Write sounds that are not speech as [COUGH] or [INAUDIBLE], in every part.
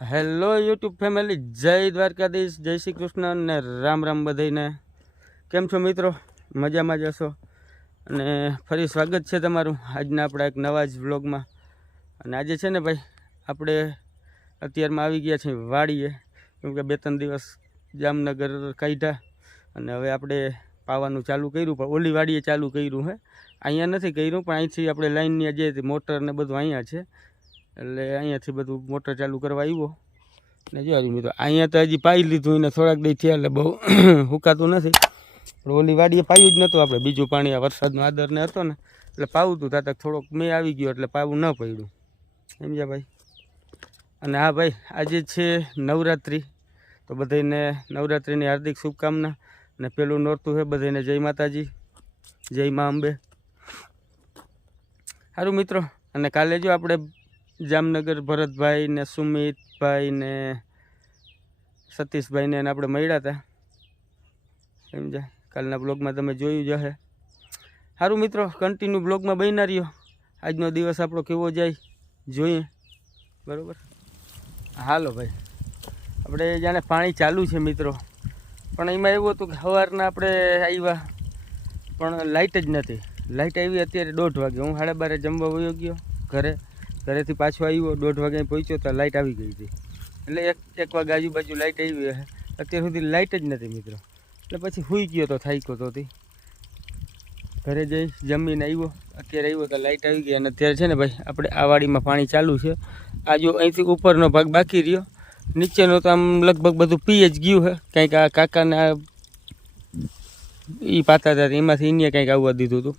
Hello YouTube family, જય દ્વારકાધીશ, જય શ્રી કૃષ્ણ અને રામ રામ બધાઈને કેમ છો મિત્રો? મજામાં જ હશો? અને ફરી સ્વાગત છે તમારું આજના આપણા એક નવા જ વ્લોગમાં. અને આજે છે ને ભાઈ, આપણે અત્યારમાં આવી ગયા છીએ વાડીએ. કેમ કે બે ત્રણ દિવસ જામનગર કાઢ્યા અને હવે આપણે પાવાનું ચાલુ કર્યું, પણ ઓલી વાડીએ ચાલુ કર્યું હે. અહીંયા નથી કર્યું, પણ અહીંથી આપણે લાઇનની જે મોટર ને બધું અહીંયા છે એટલે અહીંયાથી બધું મોટર ચાલુ કરવા આવ્યો. ને જો હજી મિત્રો, અહીંયા તો હજી પાઈ લીધું એને થોડાક દઈ થયા એટલે બહુ [CLEARS THROAT] હુકાતું નથી. ઓલી વાડીએ પાયું જ નહોતું આપણે. બીજું પાણી આ વરસાદનો આદર ને હતો ને, એટલે પાવું હતું ત્યાં થોડોક મેં આવી ગયો એટલે પાવું ન પડ્યું. સમજ્યા ભાઈ? અને હા ભાઈ, આજે છે નવરાત્રિ. તો બધાને નવરાત્રિની હાર્દિક શુભકામના. અને પેલું નોરતું છે બધાને જય માતાજી, જય મા અંબે. સારું મિત્રો, અને કાલે જો આપણે જામનગર ભરતભાઈ ને સુમિતભાઈ ને સતીશભાઈને એને આપણે મળ્યા હતા સમજા કાલના બ્લોગમાં તમે જોયું જ હશે. સારું મિત્રો કન્ટિન્યુ બ્લોગમાં બન્યા રહ્યો. આજનો દિવસ આપણો કેવો જાય, જોઈએ. બરાબર? હાલો ભાઈ. આપણે જાણે પાણી ચાલુ છે મિત્રો. પણ એમાં એવું હતું કે સવારના આપણે આવ્યા પણ લાઇટ જ નથી. લાઇટ આવી અત્યારે દોઢ વાગે. હું સાડા બારે જમવા વયો ગયો ઘરે. ઘરેથી પાછો આવ્યો, દોઢ વાગે પહોંચ્યો તો લાઇટ આવી ગઈ હતી. એટલે એક એક વાગે આજુબાજુ લાઇટ આવી અત્યાર સુધી લાઇટ જ નથી મિત્રો. એટલે પછી સૂઈ ગયો તો થાક્યો તો ઘરે જઈ જમીને આવ્યો. અત્યારે આવ્યો તો લાઇટ આવી ગઈ અને અત્યારે છે ને ભાઈ, આપણે આ વાડીમાં પાણી ચાલુ છે. આ જો અહીંથી ઉપરનો ભાગ બાકી રહ્યો. નીચેનો તો આમ લગભગ બધું પી જ ગયું છે કંઈક આ કાકાના એ પાતા હતા, એમાંથી એને કંઈક આવવા દીધું હતું.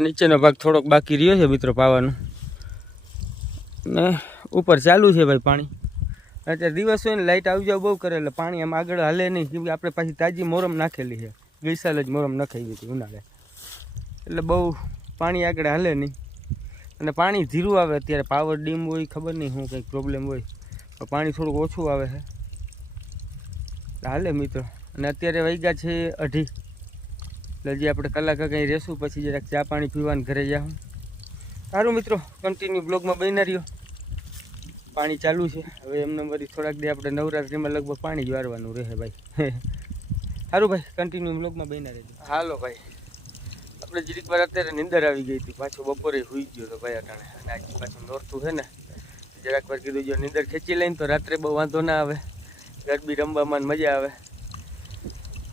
નીચેનો ભાગ થોડોક બાકી રહ્યો છે મિત્રો પાવાનો. ને ઉપર ચાલુ છે ભાઈ પાણી. અત્યારે દિવસ હોય ને લાઇટ આવી જાવ બહુ કરે એટલે પાણી આમ આગળ હાલે નહીં. કેમ કે આપણે પાછી તાજી મોરમ નાખેલી છે. ગઈ સાલ જ મોરમ નખાવી હતી ઉનાળે. એટલે બહુ પાણી આગળ હાલે નહીં. અને પાણી ધીરું આવે અત્યારે પાવર ડીમ હોય, ખબર નહીં શું કંઈક પ્રોબ્લેમ હોય. પણ પાણી થોડુંક ઓછું આવે છે. હાલે મિત્રો. અને અત્યારે વૈગા છે અઢી. એટલે આપણે કલાક કંઈ રહેશું પછી જરાક ચા પાણી પીવાનું ઘરે જાઉં સારું મિત્રો કન્ટિન્યુ બ્લોગમાં બની રહ્યો. પાણી ચાલુ છે. હવે એમને બધી થોડાક દે આપણે નવરાત્રિમાં લગભગ પાણી જ વારવાનું રહે ભાઈ. [LAUGHS] સારું ભાઈ કન્ટિન્યુ બ્લોગમાં બની રહેજો. હાલો ભાઈ. આપણે જીરીક વાર અત્યારે નિંદર આવી ગઈ હતી. પાછો બપોરે સુઈ ગયો તો ભાઈ અટાણે. અને આજે પાછું નોરતું છે ને. જરાક વાર કીધું જો નિંદર ખેંચી લઈને તો રાત્રે બહુ વાંધો ના આવે. ગરબી રમવામાં મજા આવે.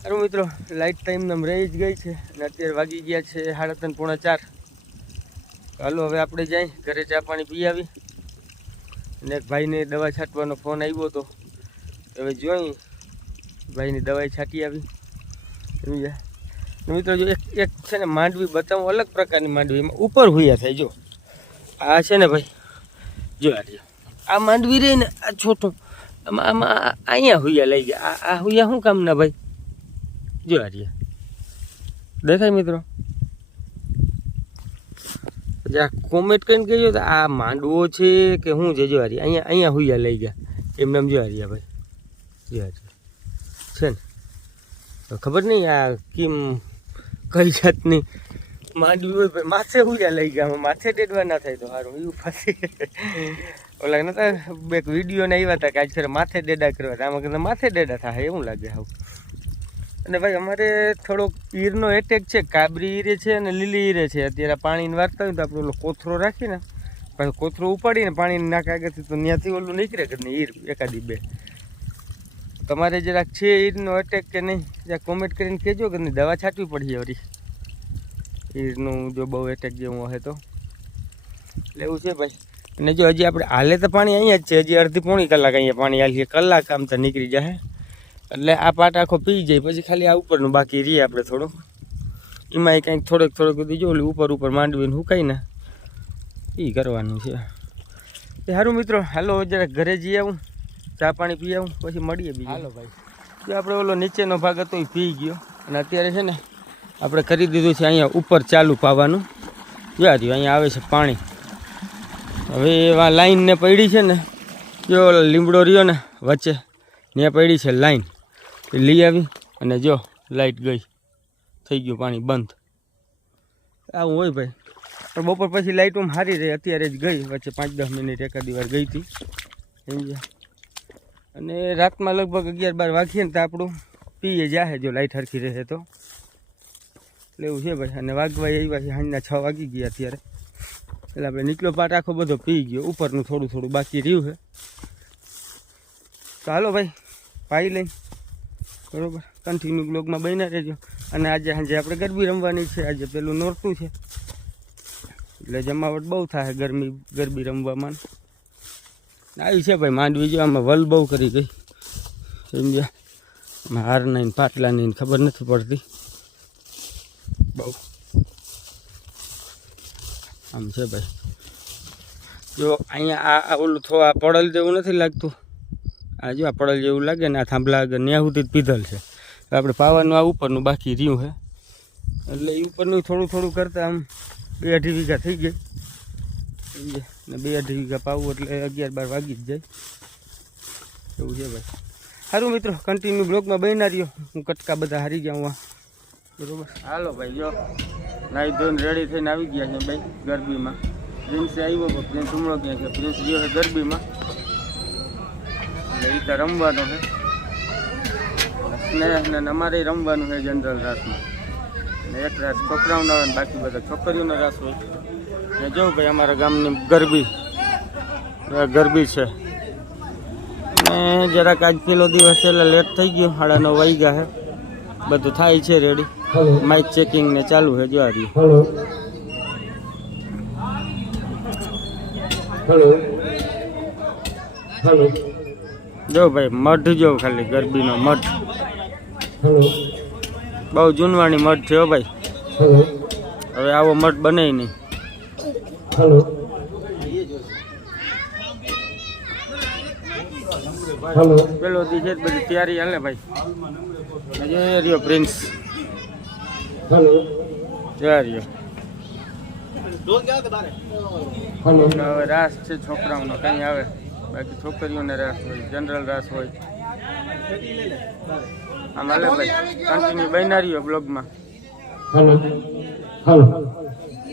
સારું મિત્રો લાઇટ ટાઈમ નામ રહી જ ગઈ છે અને અત્યારે વાગી ગયા છે સાડા ત્રણ, પોણા ચાર. હાલો, હવે આપણે જાય ઘરે ચા પાણી પી આવી. અને ભાઈને દવા છાંટવાનો ફોન આવ્યો હતો હવે જોઈ, ભાઈની દવાઈ છાંટી આવી. સમજ્યા? મિત્રો, જો એક એક છે ને માંડવી બતાવું, અલગ પ્રકારની માંડવી. એમાં ઉપર હુયા થાય, જો. આ છે ને ભાઈ, જો આ માંડવી રહી ને આ છોટો, આમાં આમાં અહીંયા હુયા લઈ ગયા. આ આ હુયા શું કામના ભાઈ? જો આ દેખાય મિત્રો? આ કોમેન્ટ કરીને કહેજો તો આ માંડવો છે કે શું છે? જો આ અહીંયા અહીંયા હુયા લઈ ગયા. એમને એમ જો આ રહ્યા ભાઈ. જો આ છે ને? ખબર નહીં આ કેમ કઈ જાતની માંડવી હોય માથે હુયા લઈ ગયા. માથે ટેડવા ના થાય તો સારું એવું પાછી. ઓલા નતા, બે વીડિયો ને આવ્યા હતા કે આજ ફેર માથે ડેડા કરવા આમાં માથે ડેડા થાય એવું લાગે હાવ અને ભાઈ, અમારે થોડોક ઈરનો એટેક છે, કાબરી ઈરે છે અને લીલી ઈરે છે. અત્યારે પાણીની વાર્તા હોય તો આપણે ઓલો કોથરો રાખીને, પછી કોથરો ઉપાડીને પાણીની નાક આગળથી તો ત્યાંથી ઓલું નીકળે કે ઈર, એકાદી બે. તમારે જરાક છે ઈરનો એટેક કે નહીં, જરાક કોમેન્ટ કરીને કહેજો કે નહીં દવા છાંટવી પડી વળી. ઈરનું જો બહુ એટેક જેવું હોય તો. એવું છે ભાઈ. અને જો હજી આપણે, હાલે તો પાણી અહીંયા જ છે, હજી અડધી પોણી કલાક અહીંયા પાણી હાલીએ, કલાક આમ તો નીકળી જાય એટલે આ પાટ આખો પી જાય પછી ખાલી આ ઉપરનું બાકી રહીએ આપણે થોડો. એમાં કંઈક થોડોક થોડોક બધી જો ઓલું ઉપર ઉપર માંડવીને હુકાય ને એ કરવાનું છે. એ સારું મિત્રો હાલો જરાક ઘરે જઈ આવું ચા પાણી પી આવું પછી મળીએ બીજું. હાલો ભાઈ. જો આપણે ઓલો નીચેનો ભાગ હતો એ પી ગયો અને અત્યારે છે ને આપણે કરી દીધું છે અહીંયા ઉપર ચાલુ પાવાનું. જોયા રહ્યું અહીંયા આવે છે પાણી. હવે એવા લાઈનને પડી છે ને જો ઓલો લીમડો રહ્યો ને વચ્ચે ત્યાં પડી છે લાઈન. લઈ આવી અને જો, લાઈટ ગઈ. થઈ ગયું પાણી બંધ. આવું હોય ભાઈ. પણ બપોર પછી લાઇટ લાઇટોમ સારી રહી. અત્યારે જ ગઈ. વચ્ચે પાંચ દસ મિનિટ એકાદી વાર ગઈ હતી. સમજ્યા? અને રાતમાં લગભગ અગિયાર બાર વાગીએ ને તો આપણું પીએ જાહે જો લાઇટ હરખી રહે તો. એટલે એવું છે ભાઈ. અને વાગવા આવ્યા છે સાંજના છ વાગી ગયા અત્યારે. એટલે આપણે નીકળો પાટ આખો બધો પી ગયો. ઉપરનું થોડું થોડું બાકી રહ્યું છે. હાલો ભાઈ, પાઈ લઈ બરોબર? કન્ટિન્યુ બ્લોગમાં બન્યા રહેજો. અને આજે સાંજે આપણે ગરબી રમવાની છે. આજે પેલું નોરતું છે. એટલે જમાવટ બહુ થાય ગરમી, ગરબી રમવામાં. આવી છે ભાઈ માંડવી જો. આમાં વલ બહુ કરી ગઈ. સમજ્યા આમાં હાર નહીં પાટલા નહીં ખબર નથી પડતી. બહુ. આમ છે ભાઈ. જો અહીંયા આ ઓલું થોડા પડલ જેવું નથી લાગતું. આ જો આ પડલ જેવું લાગે ને આ થાંભલા આગળ ત્યાં જ પીધલ છે. આપણે પાવાનું આ ઉપરનું બાકી રહ્યું છે એટલે એ ઉપરનું થોડું થોડું કરતાં આમ બે અઢી વીઘા થઈ ગઈ? ને બે અઢી વીઘા પાવું એટલે અગિયાર બાર વાગી જ જાય. એવું છે ભાઈ. સારું મિત્રો કન્ટિન્યુ બ્લોગમાં બન્યા રહ્યો. હું કટકા બધા હારી ગયા હું. બરોબર? હાલો ભાઈ, જો. નાહી ધોઈને રેડી થઈને આવી ગયા છે ભાઈ ગરબીમાં. પ્રિન્સે આવ્યો પ્રિન્સ હમણાં ક્યાં છે? પ્રિન્સ ગયો છે ગરબીમાં. એટલે એ તો રમવાનો છે. સ્નેહ ને અમારે રમવાનું છે જનરલ રાસમાં ને એક રાસ છોકરાઓનો આવે બાકી બધા છોકરીઓનો રાસ હોય. ને જો ભાઈ અમારા ગામની ગરબી. ગરબી છે. ને જરાક આજ પેલો દિવસ એટલે લેટ થઈ ગયો સાડા નવ ગયા છે. બધું થાય છે રેડી માઇક ચેકિંગ ને ચાલુ છે જો આ રહ્યું. હેલો જો ભાઈ મઢ જો ખાલી ગરબીનો મઢ. બહુ જૂનવાણી મઢ છે ભાઈ. હવે આવો મઠ બને નહીં. હેલો પેલો દી છે બધી તૈયારી હાલે ભાઈ. રહ્યો પ્રિન્સ. રહ્યો હવે રાસ છે છોકરાઓનો કંઈ આવે. બાકી છોકરીઓને રાસ હોય જનરલ રાસ હોય. આમ હાલે ભાઈ કન્ટિન્યુ બનારીઓ બ્લોગમાં હેલો હેલો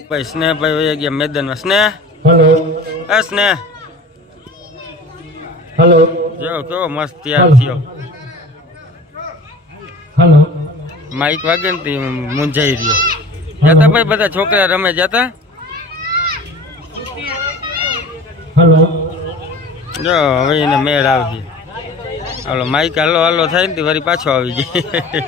ભાઈ સ્નેહ ભાઈ વહી ગયા મેદાનમાં. સ્નેહ? હેલો એ સ્નેહ. હેલો જો કેવો મસ્ત તૈયાર થયો. હેલો માઇક વાગે ને મૂંઝાઈ રહ્યો. જતા ભાઈ બધા છોકરા રમે જતા? હેલો જો, હવે એને મેળ આવશે હાલો, માઇક હાલો હાલો, થાય ને તે વળી પાછો આવી જાય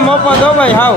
ને મફત હો ભાઈ હાવ.